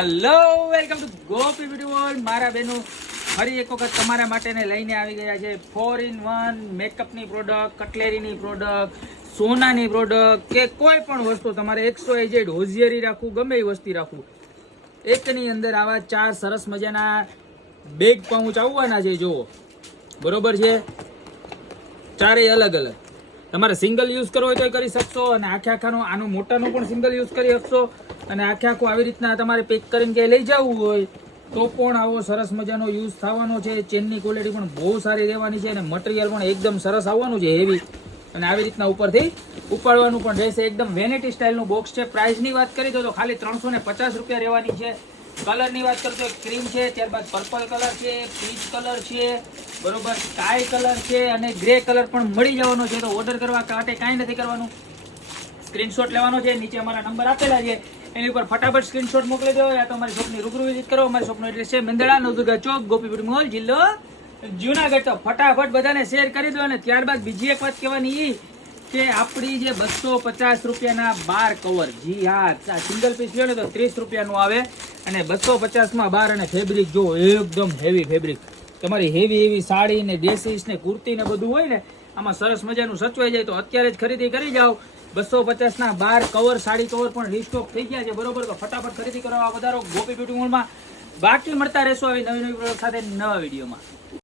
Hello welcome to Gopi beauty world. મારા બહેનો ફરી એક વખત તમારા માટે લઈને આવી ગયા છે 4-in-1 મેકઅપની પ્રોડક્ટ, કટલેરીની પ્રોડક્ટ, સોનાની પ્રોડક્ટ કે કોઈ પણ વસ્તુ તમારે 100 હોશિયારી રાખવું, ગમે એ વસ્તુ રાખવું, એકની અંદર આવા 4 સરસ મજાના બેગ પાઉચ આવવાના છે. જુઓ, બરોબર છે, ચારેય અલગ અલગ. તમારે સિંગલ યુઝ કરવો હોય તો કરી શકશો, અને આખો આનો મોટાનો પણ સિંગલ યુઝ કરી શકશો, અને આખું આવી રીતના તમારે પેક કરીને ક્યાંય લઈ જવું હોય તો પણ આવો સરસ મજાનો યુઝ થવાનો છે. ચેનની ક્વોલિટી પણ બહુ સારી રહેવાની છે, અને મટીરિયલ પણ એકદમ સરસ આવવાનું છે, હેવી. અને આવી રીતના ઉપરથી ઉપાડવાનું પણ રહેશે. એકદમ વેનિટી સ્ટાઇલનું બોક્સ છે. પ્રાઇસની વાત કરી તો ખાલી 350 રૂપિયા રહેવાની છે. કલરની વાત કરતો ક્રીમ છે, ત્યારબાદ પર્પલ કલર છે, પીચ કલર છે, બરોબર, સ્કાય કલર છે, અને ગ્રે કલર પણ મળી જવાનો છે. તો ઓર્ડર કરવા માટે કાંઈ નથી કરવાનું, સ્ક્રીનશોટ લેવાનો છે. નીચે અમારા નંબર આપેલા છે, એની ઉપર ફટાફટ સ્ક્રીનશોટ મોકલી દો, યા તો અમારી શોપની રૂબરૂ વિઝિટ કરો. અમારી શોપનો એડ્રેસ છે મેંદડા, નવદુર્ગા ચોક, ગોપી બ્યુટી મોલ, જિલ્લો જુનાગઢ. તો ફટાફટ બધાને શેર કરી દો. અને ત્યારબાદ બીજી એક વાત કહેવાની એ કે આપણી જે 250 રૂપિયાના 12 કવર, જી હા, સિંગલ પીસ લ્યો ને તો 30 રૂપિયાનું આવે, અને 250માં 12. અને ફેબ્રિક જો એકદમ હેવી ફેબ્રિક, તમારી હેવી હેવી સાડી ને ડ્રેસીસ ને કુર્તી ને બધું હોય ને, આમાં સરસ મજાનું સચવાઈ જાય. તો અત્યારે જ ખરીદી કરી જાઓ. 250ના 12 કવર, સાડી કવર પણ રીસ્ટોક થઈ ગયા છે, બરોબર. તો ફટાફટ ખરીદી કરવા વધારો ગોપી બ્યુટી મોલમાં. બાકી મળતા રહેશો આવી નવી નવી પ્રોડક્ટ સાથે નવા વિડીયોમાં.